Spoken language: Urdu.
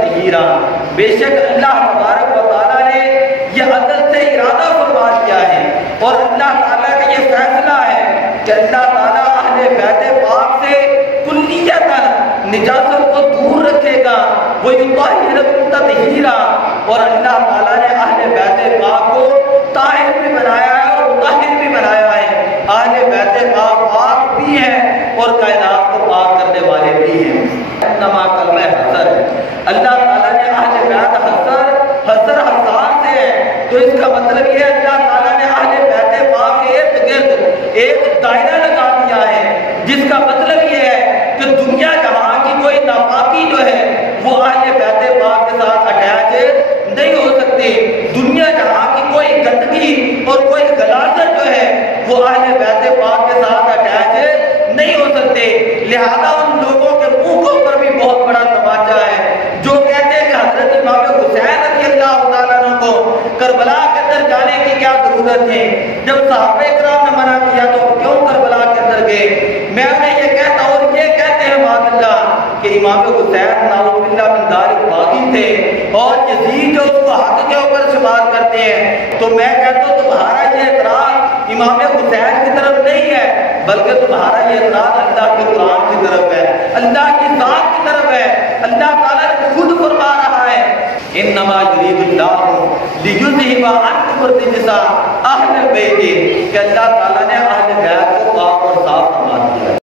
تطہیرا، بے شک اللہ تبارک و تعالیٰ نے یہ عدل سے ارادہ فرما لیا ہے اور اللہ تعالیٰ کا یہ فیصلہ ہے کہ اللہ تعالیٰ اہل بیت پاک سے کلیتاً نجاست کو دور رکھے گا، وَيُطَهِّرَكُمْ تَطْهِيرًا، اور اللہ تعالیٰ نے اہل بیت پاک کو طاہر بھی بنایا ہے اور مطہر بھی بنایا ہے۔ اہل بیت پاک پاک بھی ہیں اور کائنات کو پاک کرنے والے بھی ہیں۔ انما کلمہ حسر ہے، اللہ تعالیٰ نے اہل بیت حسر حسار سے ہے، تو اس کا مطلب یہ ہے اللہ تعالیٰ نے اہل بیت پاک کے ارد گرد ایک دائرہ لگا دیا ہے، جس کا مطلب یہ ہے کہ دنیا جہاں کی کوئی ناپاکی جو ہے وہ اہل بیت پاک کے ساتھ اٹیچ نہیں ہو سکتی، دنیا جہاں کی کوئی گندگی اور کوئی غلاظت جو ہے وہ اہل بیت پاک کے ساتھ اٹیچ نہیں ہو سکتے۔ لہذا ان لوگوں کے منہ کے اوپر بھی بہت بڑا تماچا ہے جو کہتے ہیں کہ حضرت امام حسین رضی اللہ تعالیٰ عنہ کو کربلا کے اندر جانے کی کیا ضرورت ہے؟ جب صحابہ کرام نے منع کیا تو کیوں کربلا کے اندر گئے؟ میں انہیں یہ کہتا ہوں اور یہ کہتے ہیں معاذ اللہ کہ امام حسین نعوذ باللہ من ذلک باغی تھے اور یزید جو اس کو حق کے اوپر شمار کرتے ہیں، تو میں کہتا ہوں تمہارا یہ اعتراض امام حسین کی طرف نہیں ہے بلکہ تمہارا یہ اعتراض اللہ کے قرآن کی طرف ہے، اللہ کی ذات کی طرف ہے۔ اللہ تعالیٰ نے خود فرما رہا ہے انما یرید اللہ لیذھب عنکم الرجس اہل البیت، کہ اللہ تعالیٰ